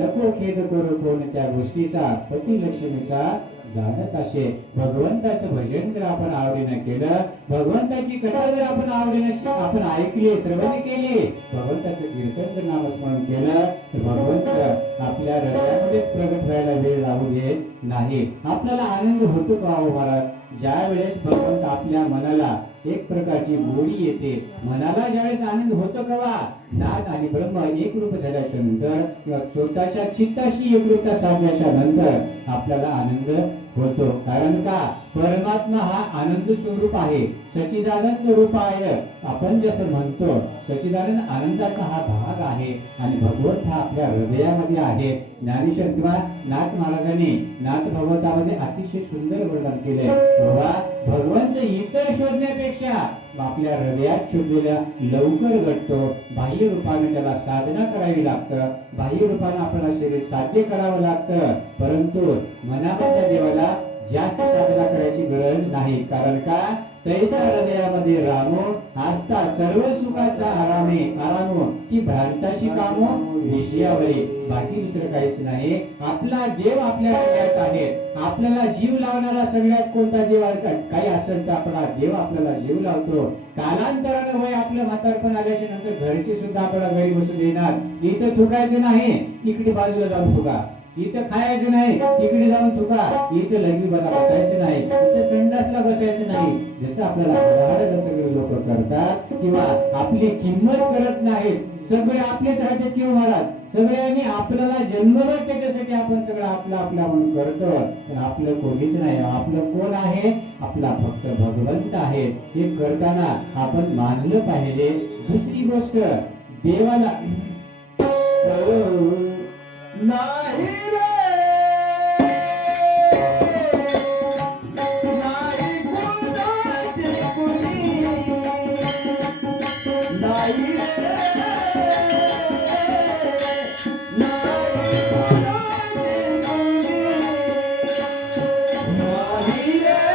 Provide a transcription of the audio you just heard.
नको खेद करू कोण त्या गोष्टीचा पती लक्ष्मीचा जाणत असे. भगवंताचं भजन जर आपण आवडीने केलं, भगवंताची कथा जर आपण आवडीने आपण ऐकली, श्रवण केली, भगवंताचं कीर्तन जर नामस्मरण केलं तर भगवंत आपल्या हृदयामध्ये प्रगट व्हायला वेळ लागू देत नाही. आपल्याला आनंद होतो का हो महाराज? ज्या वेळेस भगवंत आपल्या मनाला एक प्रकारची गोडी येते, मनाला ज्यावेळेस आनंद होतो कवा नाथ आणि ब्रह्म एक रूप झाल्याच्या नंतर किंवा स्वतःच्या चित्ताशी एकरूपता साधल्याच्या नंतर आपल्याला आनंद होतो. कारण का? परमात्मा हा आनंद स्वरूप आहे, सच्चिदानंद रूप आहे. आपण जसं म्हणतो सच्चिदानंद आनंदाचा हा भाग आहे आणि भगवंत हा आपल्या हृदयामध्ये आहे. ज्ञानेश्वर किंवा नाथ महाराजांनी नाथ भगवंतामध्ये अतिशय सुंदर वर्णन केले. भगवंत इतर शोधण्यापेक्षा आपल्या हृदयात शोधलेल्या लवकर घडतो. बाह्य रूपाने त्याला साधना करावी लागतं, बाह्य रूपाने आपल्याला शरीर साध्य करावं लागतं, परंतु मनामधल्या देवाला जास्त साधना करायची गरज नाही. कारण का? तैसा हृदयामध्ये रामो आस्था सर्व सुखाचा आरामो ती भ्रांताशी कामो विषयावरी. बाकी दुसरं काहीच नाही. आपला देव आपल्या हृदयात आहे. आपल्याला जीव लावणारा सगळ्यात कोणता देव काही असेल तर आपला देव आपल्याला जीव लावतो. कालांतराने वय आपलं म्हातारपण आल्याच्या नंतर घरचे सुद्धा आपल्याला घरी बसू देणार. इथं थुकायचं नाही, इकडे बाजूला जाऊन थुका. इथं खायचं नाही, तिकडे जाऊन थुका. इथं लघवी बसायचं नाही, इथं संडासला बसायचं नाही. जसं आपल्याला सगळे लोक करतात किंवा आपली किंमत करत नाहीत, सगळे आपलेच राहते किंवा महाराज, सगळ्यांनी आपल्याला जन्मभर त्याच्यासाठी आपण सगळं आपला आपला म्हणून करतो. पण आपलं कोणीच नाही. आपलं कोण आहे? आपला फक्त भगवंत आहे. हे करताना आपण मानलं पाहिजे. दुसरी गोष्ट, देवाला नाही रे